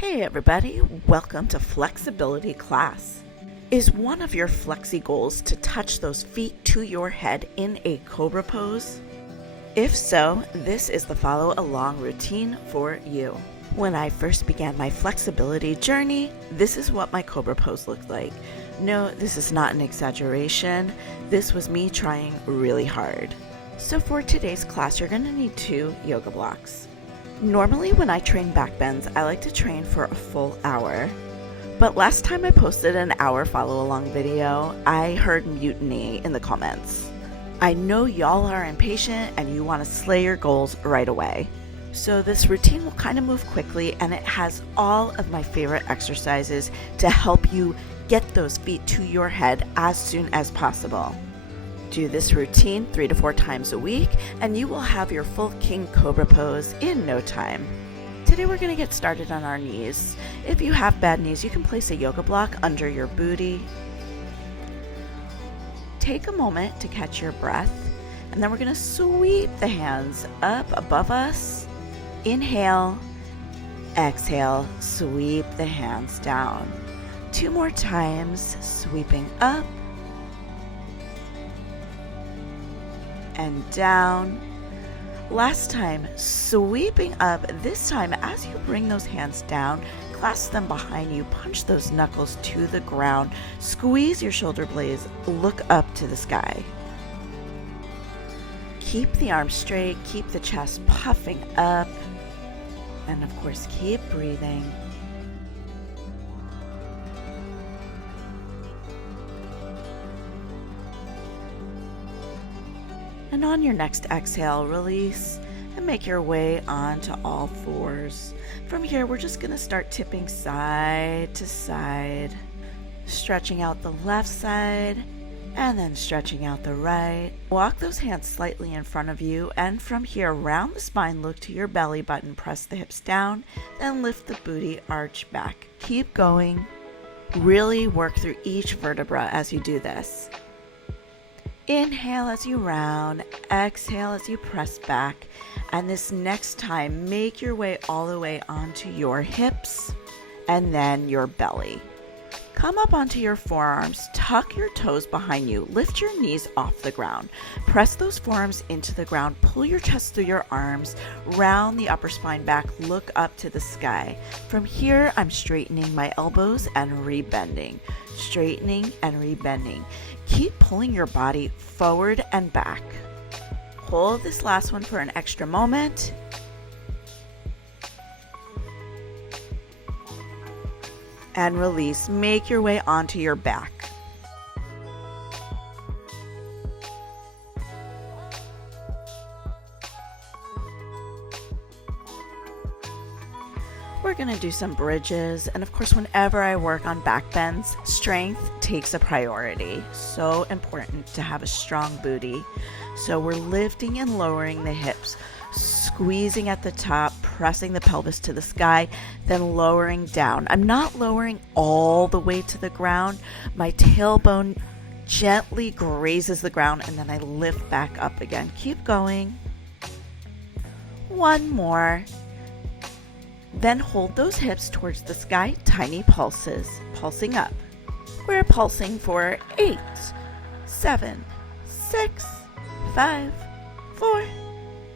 Hey everybody, welcome to Flexibility class. Is one of your flexi goals to touch those feet to your head in a Cobra pose? If so, this is the follow along routine for you. When I first began my flexibility journey, this is what my Cobra pose looked like. No, this is not an exaggeration. This was me trying really hard. So for today's class, you're going to need 2 yoga blocks. Normally when I train back bends, I like to train for a full hour. But last time I posted an hour follow along video, I heard mutiny in the comments. I know y'all are impatient and you want to slay your goals right away. So this routine will kind of move quickly, and it has all of my favorite exercises to help you get those feet to your head as soon as possible. Do this routine 3 to 4 times a week and you will have your full King Cobra pose in no time. Today we're going to get started on our knees. If you have bad knees, you can place a yoga block under your booty. Take a moment to catch your breath, and then we're going to sweep the hands up above us. Inhale, exhale, sweep the hands down. 2 more times, sweeping up and down. Last time, sweeping up. This time, as you bring those hands down, clasp them behind you, punch those knuckles to the ground, squeeze your shoulder blades, look up to the sky. Keep the arms straight, keep the chest puffing up, and of course, keep breathing. And on your next exhale, release and make your way onto all fours. From here, we're just going to start tipping side to side, stretching out the left side and then stretching out the right. Walk those hands slightly in front of you, and from here, round the spine, look to your belly button, press the hips down, then lift the booty, arch back. Keep going. Really work through each vertebra as you do this. Inhale as you round, exhale as you press back, and this next time, make your way all the way onto your hips and then your belly. Come up onto your forearms, tuck your toes behind you, lift your knees off the ground, press those forearms into the ground, pull your chest through your arms, round the upper spine back, look up to the sky. From here, I'm straightening my elbows and rebending, straightening and rebending. Keep pulling your body forward and back. Hold this last one for an extra moment. And release. Make your way onto your back. We're going to do some bridges, and of course, whenever I work on back bends, strength takes a priority. So important to have a strong booty. So we're lifting and lowering the hips, squeezing at the top, pressing the pelvis to the sky, then lowering down. I'm not lowering all the way to the ground. My tailbone gently grazes the ground, and then I lift back up again. Keep going. One more. Then hold those hips towards the sky, tiny pulses, pulsing up. We're pulsing for 8, 7, 6, 5, 4,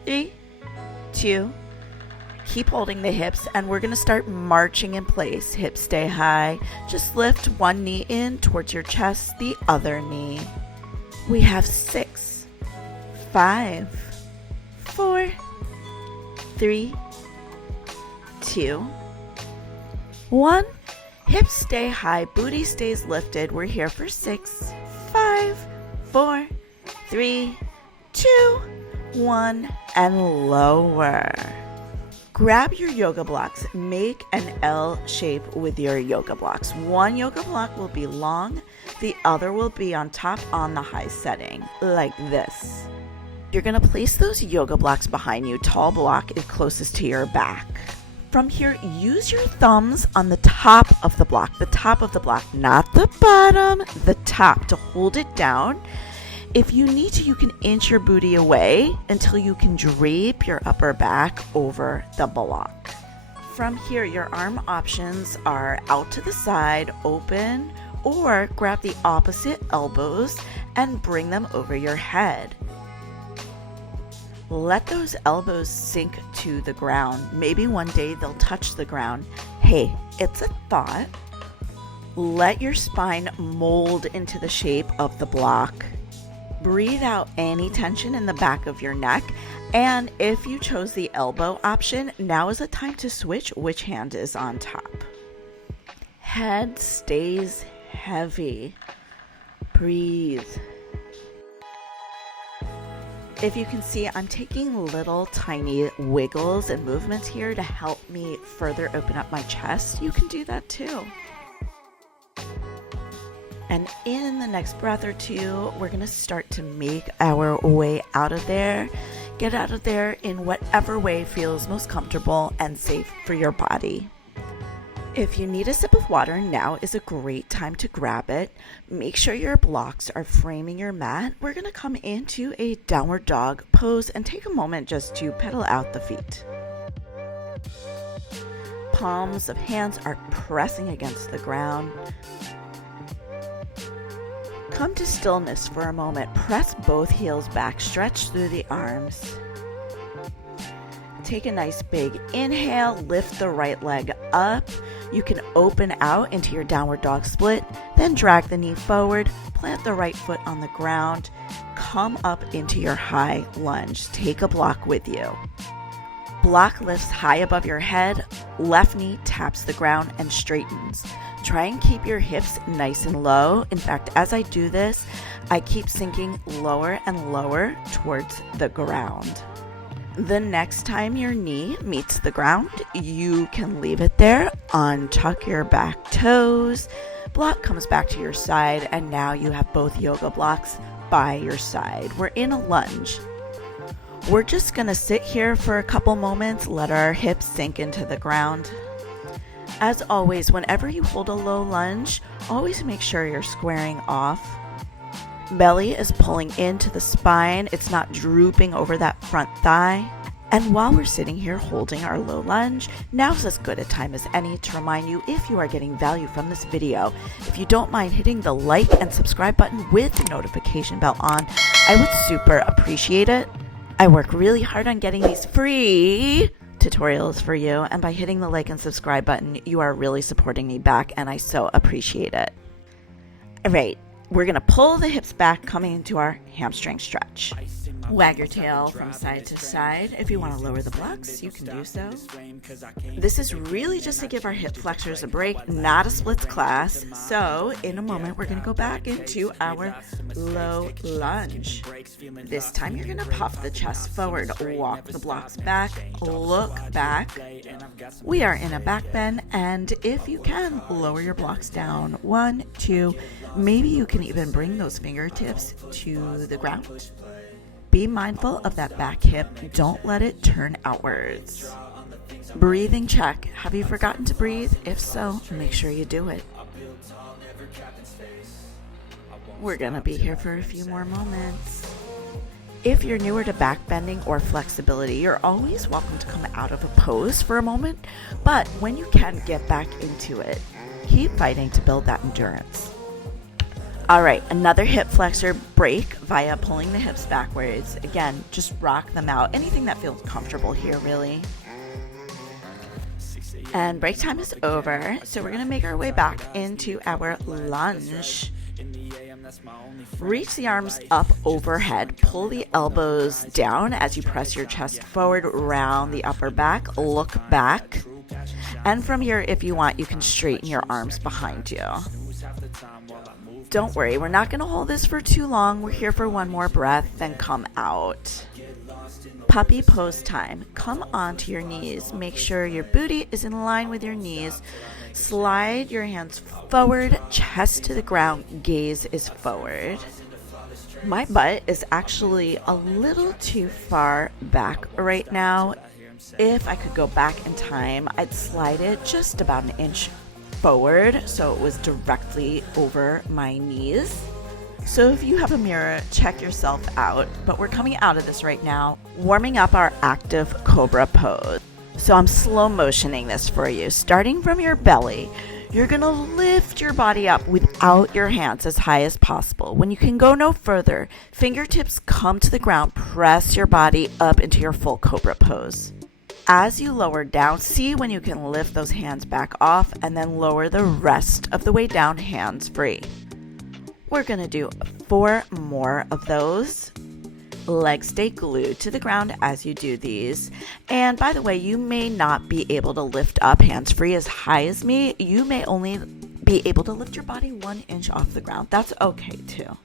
3, 2. Keep holding the hips, and we're going to start marching in place. Hips stay high. Just lift one knee in towards your chest, the other knee. We have 6, 5, 4, 3, 2, 1. Hips stay high, booty stays lifted. We're here for 6, 5, 4, 3, 2, 1, and lower. Grab your yoga blocks. Make an L shape with your yoga blocks. One yoga block will be long, the other will be on top on the high setting, like this. You're going to place those yoga blocks behind you. Tall block is closest to your back. From here, use your thumbs on the top of the block, not the bottom, the top, to hold it down. If you need to, you can inch your booty away until you can drape your upper back over the block. From here, your arm options are out to the side, open, or grab the opposite elbows and bring them over your head. Let those elbows sink to the ground. Maybe one day they'll touch the ground. Hey, it's a thought. Let your spine mold into the shape of the block. Breathe out any tension in the back of your neck. And if you chose the elbow option, now is the time to switch which hand is on top. Head stays heavy. Breathe. If you can see, I'm taking little tiny wiggles and movements here to help me further open up my chest. You can do that too. And in the next breath or two, we're going to start to make our way out of there. Get out of there in whatever way feels most comfortable and safe for your body. If you need a sip of water, now is a great time to grab it. Make sure your blocks are framing your mat. We're going to come into a downward dog pose and take a moment just to pedal out the feet. Palms of hands are pressing against the ground. Come to stillness for a moment. Press both heels back. Stretch through the arms. Take a nice big inhale. Lift the right leg up. You can open out into your downward dog split. Then drag the knee forward. Plant the right foot on the ground. Come up into your high lunge. Take a block with you. Block lifts high above your head. Left knee taps the ground and straightens. Try and keep your hips nice and low. In fact, as I do this, I keep sinking lower and lower towards the ground. The next time your knee meets the ground, you can leave it there. Untuck your back toes. Block comes back to your side, and now you have both yoga blocks by your side. We're in a lunge. We're just going to sit here for a couple moments, let our hips sink into the ground. As always, whenever you hold a low lunge, always make sure you're squaring off. Belly is pulling into the spine. It's not drooping over that front thigh. And while we're sitting here holding our low lunge, now's as good a time as any to remind you, if you are getting value from this video, if you don't mind hitting the like and subscribe button with the notification bell on, I would super appreciate it. I work really hard on getting these free tutorials for you, and by hitting the like and subscribe button, you are really supporting me back, and I so appreciate it. All right, we're gonna pull the hips back, coming into our hamstring stretch. Wag your tail from side to side. If you want to lower the blocks, you can do so. This is really just to give our hip flexors a break, not a splits class. So in a moment, we're going to go back into our low lunge. This time, you're going to puff the chest forward, walk the blocks back, look back. We are in a back bend, and if you can, lower your blocks down. 1, 2, maybe you can even bring those fingertips to the ground. Be mindful of that back hip. Don't let it turn outwards. Breathing check. Have you forgotten to breathe? If so, make sure you do it. We're going to be here for a few more moments. If you're newer to back bending or flexibility, you're always welcome to come out of a pose for a moment, but when you can, get back into it. Keep fighting to build that endurance. All right, another hip flexor break via pulling the hips backwards. Again, just rock them out. Anything that feels comfortable here, really. And break time is over, so we're gonna make our way back into our lunge. Reach the arms up overhead. Pull the elbows down as you press your chest forward, round the upper back, look back. And from here, if you want, you can straighten your arms behind you. Don't worry, we're not going to hold this for too long. We're here for one more breath, then come out. Puppy pose time. Come onto your knees. Make sure your booty is in line with your knees. Slide your hands forward, chest to the ground, gaze is forward. My butt is actually a little too far back right now. If I could go back in time, I'd slide it just about an inch forward so it was directly over my knees. So if you have a mirror, check yourself out. But we're coming out of this right now, warming up our active Cobra pose. So I'm slow motioning this for you. Starting from your belly, you're going to lift your body up without your hands as high as possible. When you can go no further, fingertips come to the ground, press your body up into your full cobra pose. As you lower down, see when you can lift those hands back off and then lower the rest of the way down, hands free. We're going to do 4 more of those. Legs stay glued to the ground as you do these. And by the way, you may not be able to lift up hands free as high as me. You may only be able to lift your body 1 inch off the ground. That's okay too.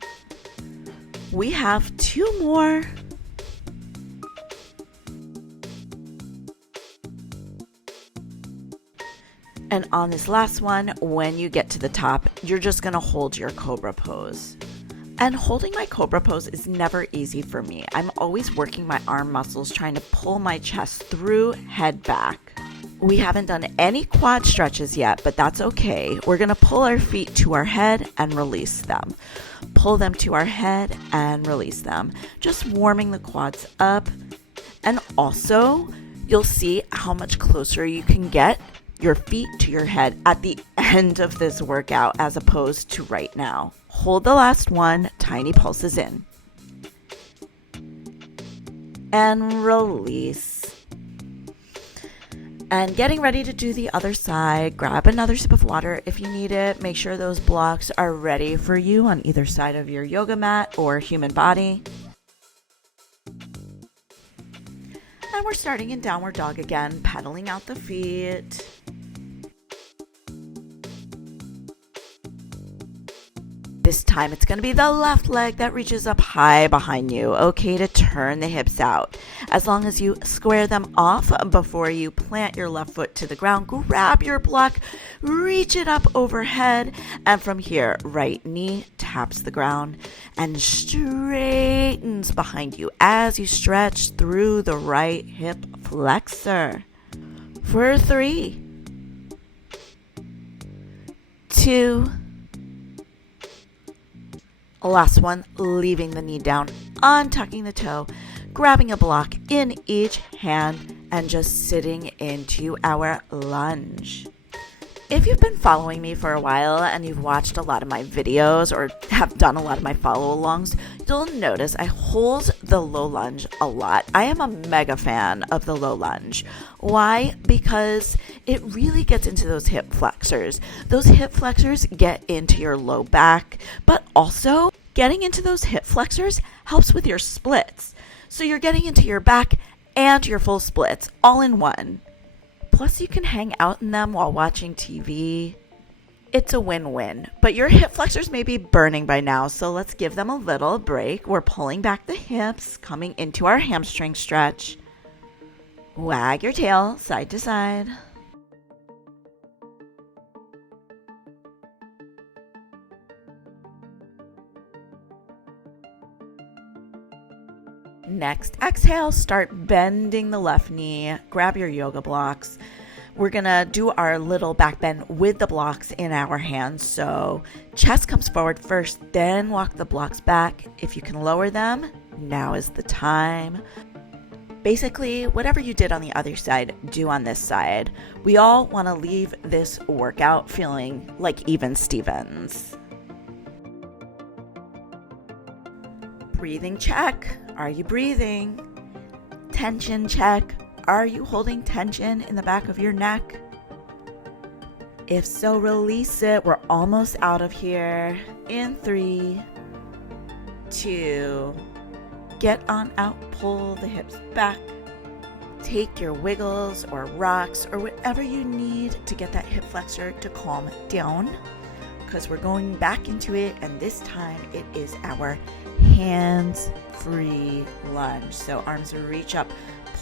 We have 2 more. And on this last one, when you get to the top, you're just going to hold your cobra pose. And holding my cobra pose is never easy for me. I'm always working my arm muscles trying to pull my chest through, head back. We haven't done any quad stretches yet, but that's okay. We're going to pull our feet to our head and release them. Pull them to our head and release them. Just warming the quads up. And also, you'll see how much closer you can get your feet to your head at the end of this workout as opposed to right now. Hold the last one, tiny pulses in. And release. And getting ready to do the other side, grab another sip of water if you need it. Make sure those blocks are ready for you on either side of your yoga mat or human body. And we're starting in downward dog again, pedaling out the feet. This time it's going to be the left leg that reaches up high behind you. Okay to turn the hips out. As long as you square them off before you plant your left foot to the ground, grab your block, reach it up overhead, and from here, right knee taps the ground and straightens behind you as you stretch through the right hip flexor. For 3, 2, last one, leaving the knee down, untucking the toe, grabbing a block in each hand, and just sitting into our lunge. If you've been following me for a while and you've watched a lot of my videos or have done a lot of my follow-alongs, you'll notice I hold the low lunge a lot. I am a mega fan of the low lunge. Why? Because it really gets into those hip flexors. Those hip flexors get into your low back, but also getting into those hip flexors helps with your splits. So you're getting into your back and your full splits all in one. Plus, you can hang out in them while watching TV. It's a win-win. But your hip flexors may be burning by now, so let's give them a little break. We're pulling back the hips, coming into our hamstring stretch. Wag your tail side to side. Next, exhale, start bending the left knee. Grab your yoga blocks. We're going to do our little back bend with the blocks in our hands. So chest comes forward first, then walk the blocks back. If you can lower them, now is the time. Basically, whatever you did on the other side, do on this side. We all want to leave this workout feeling like even Stevens. Breathing check. Are you breathing? Tension check. Are you holding tension in the back of your neck? If so, release it. We're almost out of here. In 3, 2, get on out. Pull the hips back. Take your wiggles or rocks or whatever you need to get that hip flexor to calm down, because we're going back into it, and this time it is our hands-free lunge. So arms reach up,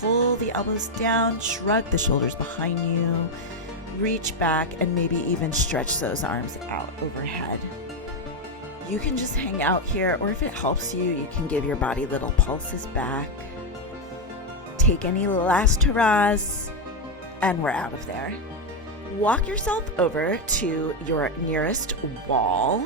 pull the elbows down, shrug the shoulders behind you, reach back, and maybe even stretch those arms out overhead. You can just hang out here, or if it helps you, you can give your body little pulses back. Take any last hurrahs, and we're out of there. Walk yourself over to your nearest wall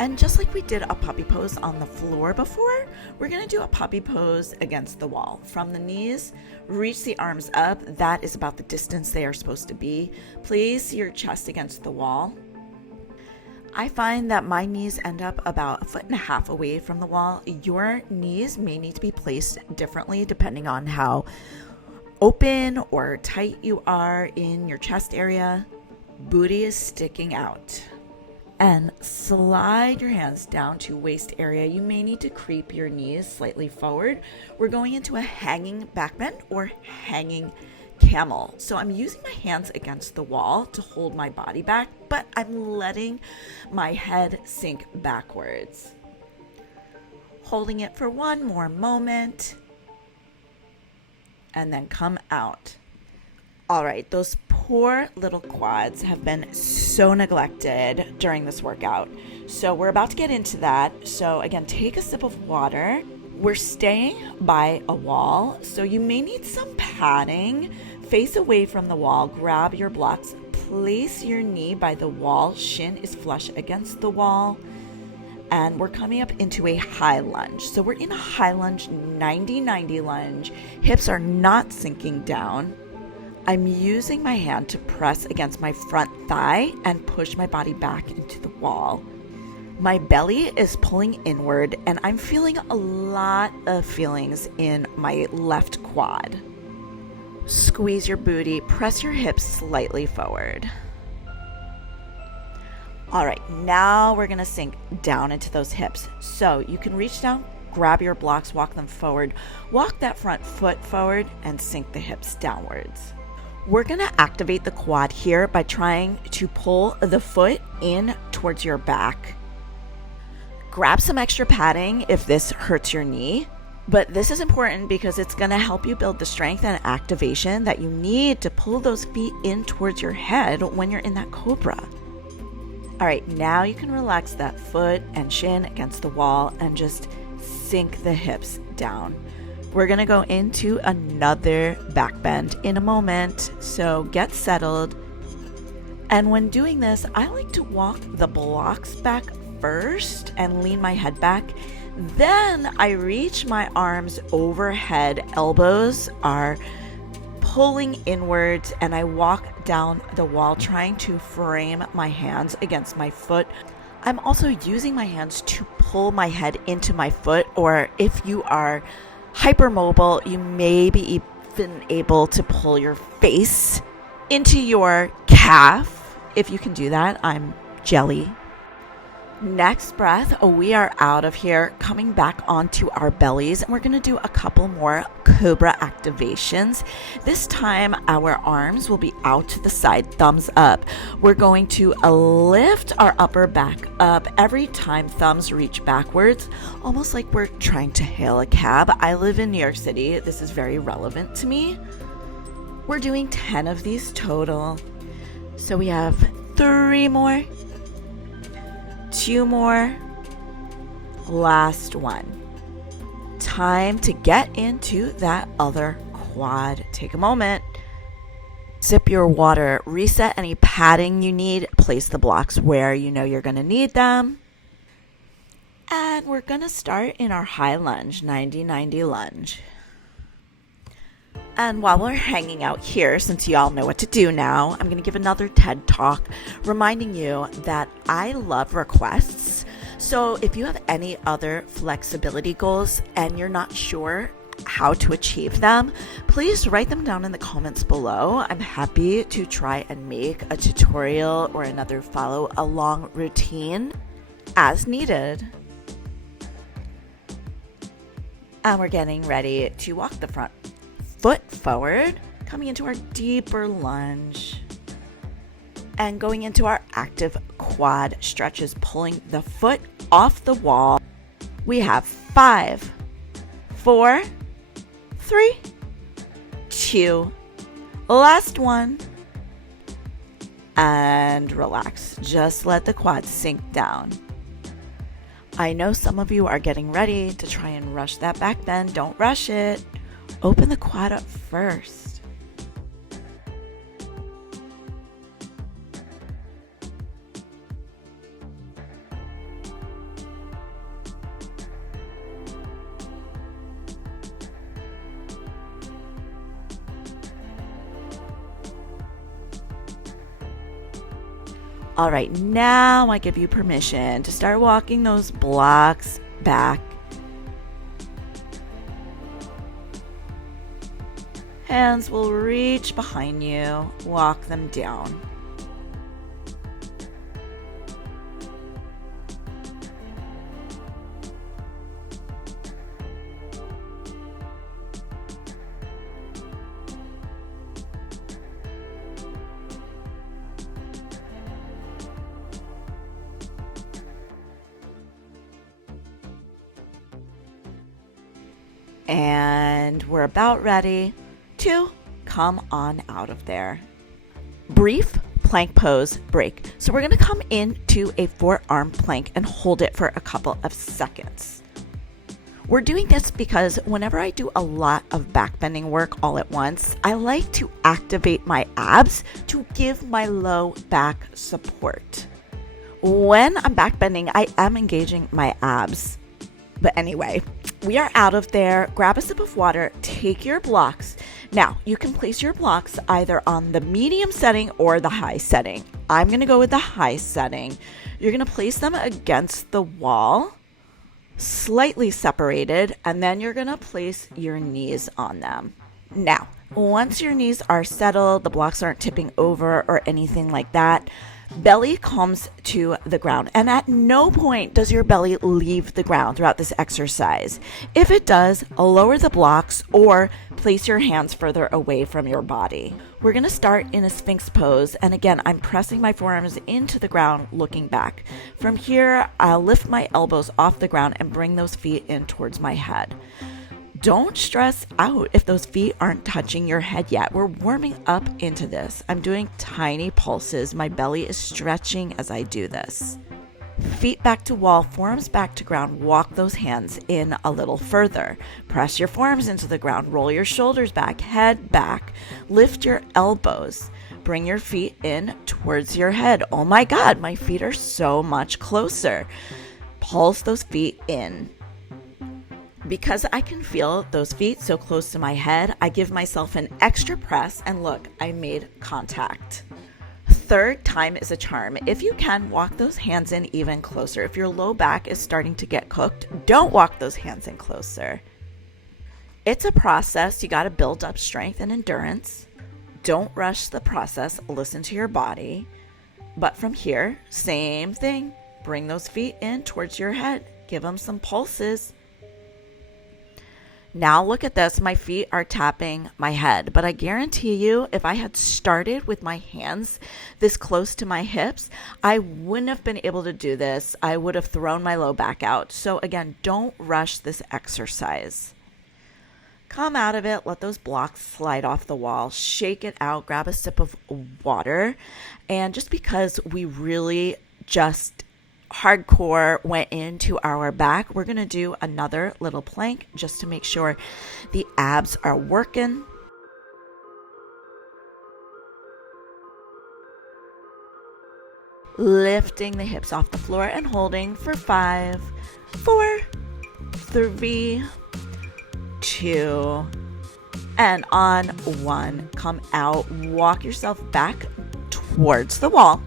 And just like we did a puppy pose on the floor before, we're gonna do a puppy pose against the wall. From the knees, reach the arms up. That is about the distance they are supposed to be. Place your chest against the wall. I find that my knees end up about 1.5 feet away from the wall. Your knees may need to be placed differently depending on how open or tight you are in your chest area. Booty is sticking out. And slide your hands down to waist area. You may need to creep your knees slightly forward. We're going into a hanging back bend or hanging camel. So I'm using my hands against the wall to hold my body back, but I'm letting my head sink backwards. Holding it for one more moment and then come out. All right, those poor little quads have been so neglected during this workout. So we're about to get into that. So again, take a sip of water. We're staying by a wall, so you may need some padding. Face away from the wall, grab your blocks, place your knee by the wall, shin is flush against the wall, and we're coming up into a high lunge. So we're in a high lunge, 90-90 lunge. Hips are not sinking down. I'm using my hand to press against my front thigh and push my body back into the wall. My belly is pulling inward and I'm feeling a lot of feelings in my left quad. Squeeze your booty, press your hips slightly forward. All right, now we're gonna sink down into those hips. So you can reach down, grab your blocks, walk them forward, walk that front foot forward and sink the hips downwards. We're gonna activate the quad here by trying to pull the foot in towards your back. Grab some extra padding if this hurts your knee, but this is important because it's gonna help you build the strength and activation that you need to pull those feet in towards your head when you're in that Cobra. All right, now you can relax that foot and shin against the wall and just sink the hips down. We're gonna go into another back bend in a moment, so get settled. And when doing this, I like to walk the blocks back first and lean my head back. Then I reach my arms overhead, elbows are pulling inwards, and I walk down the wall trying to frame my hands against my foot. I'm also using my hands to pull my head into my foot, or if you are hypermobile, you may be even able to pull your face into your calf. If you can do that, I'm jelly. Next breath, we are out of here, coming back onto our bellies, and we're going to do a couple more Cobra activations. This time, our arms will be out to the side, thumbs up. We're going to lift our upper back up every time thumbs reach backwards, almost like we're trying to hail a cab. I live in New York City. This is very relevant to me. We're doing 10 of these total. So we have 3 more. 2 more, last one. Time to get into that other quad. Take a moment, sip your water, reset any padding you need, place the blocks where you know you're gonna need them. And we're gonna start in our high lunge, 90-90 lunge. And while we're hanging out here, since you all know what to do now, I'm going to give another TED Talk reminding you that I love requests. So if you have any other flexibility goals and you're not sure how to achieve them, please write them down in the comments below. I'm happy to try and make a tutorial or another follow along routine as needed. And we're getting ready to walk the front foot forward, coming into our deeper lunge and going into our active quad stretches, pulling the foot off the wall. We have 5, 4, 3, 2, last one, and relax. Just let the quads sink down. I know some of you are getting ready to try and rush that back bend. Don't rush it. Open the quad up first. All right, now I give you permission to start walking those blocks back. Hands will reach behind you, walk them down. And we're about ready to come on out of there. Brief plank pose break. So we're going to come into a forearm plank and hold it for a couple of seconds. We're doing this because whenever I do a lot of back bending work all at once, I like to activate my abs to give my low back support. When I'm back bending, I am engaging my abs. But anyway, we are out of there. Grab a sip of water, take your blocks. Now, you can place your blocks either on the medium setting or the high setting. I'm going to go with the high setting. You're going to place them against the wall, slightly separated, and then you're going to place your knees on them. Now, once your knees are settled, the blocks aren't tipping over or anything like that, belly comes to the ground, and at no point does your belly leave the ground throughout this exercise. If it does, lower the blocks or place your hands further away from your body. We're going to start in a Sphinx pose, and again, I'm pressing my forearms into the ground, looking back. From here, I'll lift my elbows off the ground and bring those feet in towards my head. Don't stress out if those feet aren't touching your head yet. We're warming up into this. I'm doing tiny pulses. My belly is stretching as I do this. Feet back to wall, forearms back to ground. Walk those hands in a little further. Press your forearms into the ground. Roll your shoulders back, head back. Lift your elbows. Bring your feet in towards your head. Oh my God, my feet are so much closer. Pulse those feet in. Because I can feel those feet so close to my head, I give myself an extra press, and look, I made contact. Third time is a charm. If you can, walk those hands in even closer. If your low back is starting to get cooked, don't walk those hands in closer. It's a process. You got to build up strength and endurance. Don't rush the process. Listen to your body. But from here, same thing. Bring those feet in towards your head. Give them some pulses. Now look at this, my feet are tapping my head, but I guarantee you if I had started with my hands this close to my hips, I wouldn't have been able to do this. I would have thrown my low back out. So again, don't rush this exercise. Come out of it, let those blocks slide off the wall, shake it out, grab a sip of water, and just because we really just hardcore went into our back, we're going to do another little plank just to make sure the abs are working. Lifting the hips off the floor and holding for 5, 4, 3, 2, and on 1. Come out, walk yourself back towards the wall.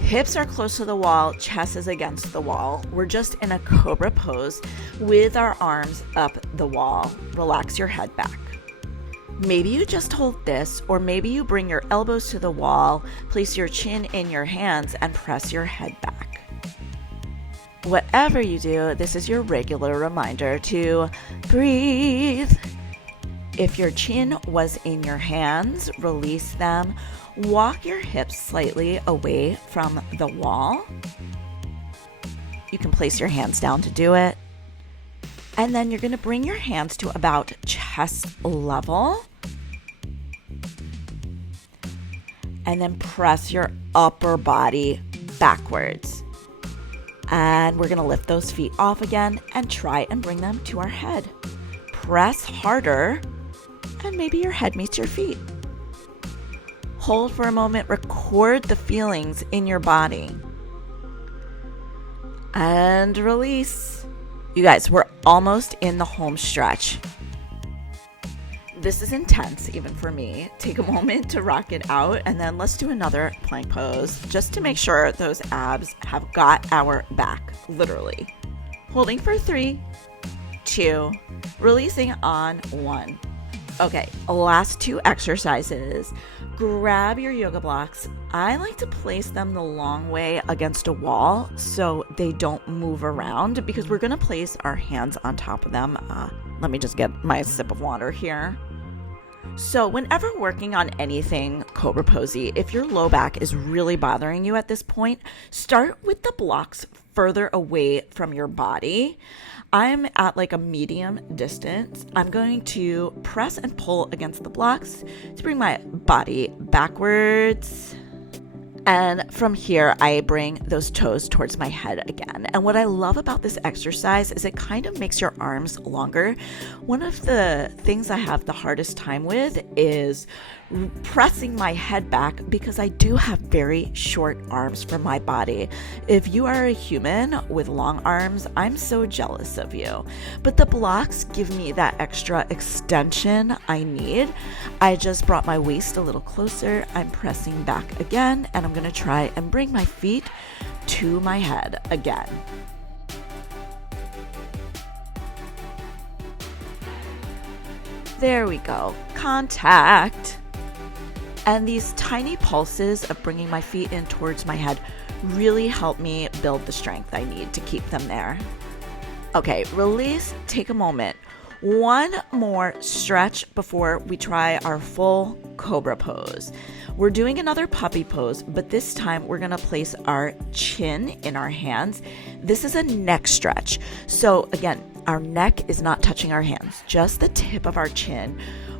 Hips are close to the wall, chest is against the wall. We're just in a Cobra pose with our arms up the wall. Relax your head back. Maybe you just hold this, or maybe you bring your elbows to the wall, place your chin in your hands, and press your head back. Whatever you do, this is your regular reminder to breathe. If your chin was in your hands, release them. Walk your hips slightly away from the wall. You can place your hands down to do it. And then you're going to bring your hands to about chest level. And then press your upper body backwards. And we're going to lift those feet off again and try and bring them to our head. Press harder, and maybe your head meets your feet. Hold for a moment, record the feelings in your body. And release. You guys, we're almost in the home stretch. This is intense even for me. Take a moment to rock it out, and then let's do another plank pose just to make sure those abs have got our back, literally. Holding for 3, 2, releasing on 1. Okay, last 2 exercises. Grab your yoga blocks. I like to place them the long way against a wall so they don't move around, because we're going to place our hands on top of them. Let me just get my sip of water here. So whenever working on anything Cobra posy, if your low back is really bothering you at this point, start with the blocks further away from your body. I'm at like a medium distance. I'm going to press and pull against the blocks to bring my body backwards. And from here, I bring those toes towards my head again. And what I love about this exercise is it kind of makes your arms longer. One of the things I have the hardest time with is pressing my head back because I do have very short arms for my body. If you are a human with long arms, I'm so jealous of you. But the blocks give me that extra extension I need. I just brought my waist a little closer. I'm pressing back again, and I'm going to try and bring my feet to my head again. There we go. Contact. And these tiny pulses of bringing my feet in towards my head really help me build the strength I need to keep them there. Okay, release, take a moment. One more stretch before we try our full Cobra pose. We're doing another puppy pose, but this time we're gonna place our chin in our hands. This is a neck stretch. So again, our neck is not touching our hands, just the tip of our chin.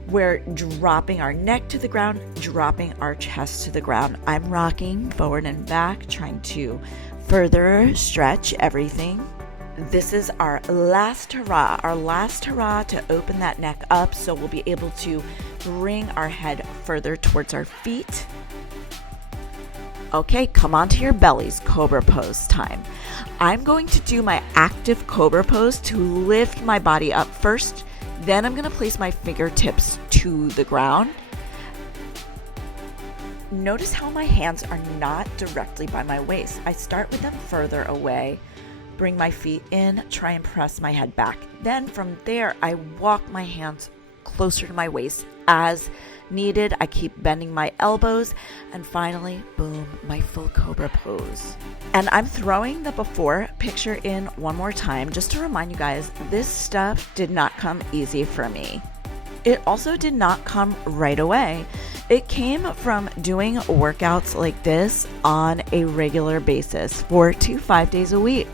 We're dropping our neck to the ground, dropping our chest to the ground. I'm rocking forward and back, trying to further stretch everything. This is our last hurrah to open that neck up so we'll be able to bring our head further towards our feet. Okay, come onto your bellies, Cobra pose time. I'm going to do my active Cobra pose to lift my body up first. Then I'm going to place my fingertips to the ground. Notice how my hands are not directly by my waist. I start with them further away, bring my feet in, try and press my head back. Then from there, I walk my hands closer to my waist as needed. I keep bending my elbows, and finally, boom, my full Cobra pose. And I'm throwing the before picture in one more time just to remind you guys, this stuff did not come easy for me. It also did not come right away. It came from doing workouts like this on a regular basis, 4 to 5 days a week.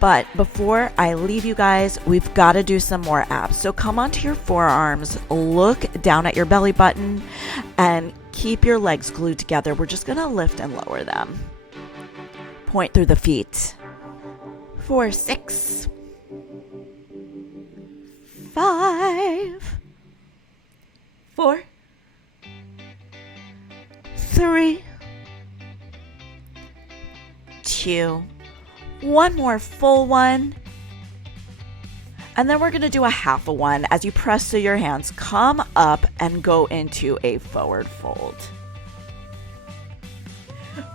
But before I leave you guys, we've got to do some more abs. So come onto your forearms, look down at your belly button, and keep your legs glued together. We're just going to lift and lower them. Point through the feet. 4, 6, 5, 4, 3, 2, one more full one, and then we're going to do a half a one as you press through your hands, come up and go into a forward fold.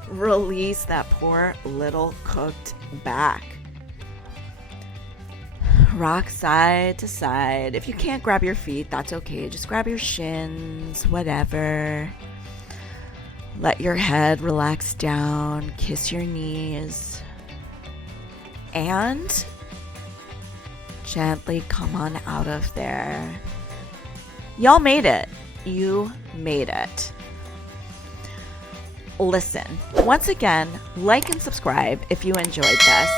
Release that poor little cooked back. Rock side to side. If you can't grab your feet, that's okay. Just grab your shins, whatever. Let your head relax down, kiss your knees. And gently come on out of there. Y'all made it. You made it. Listen, once again, like and subscribe if you enjoyed this.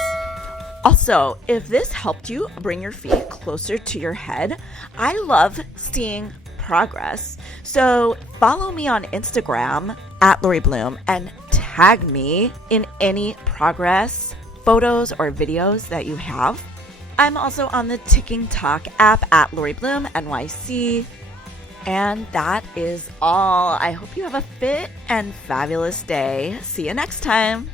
Also, if this helped you bring your feet closer to your head, I love seeing progress. So follow me on Instagram at Laurie Bloom and tag me in any progress photos or videos that you have. I'm also on the Ticking Talk app at Laurie Bloom NYC. And that is all. I hope you have a fit and fabulous day. See you next time.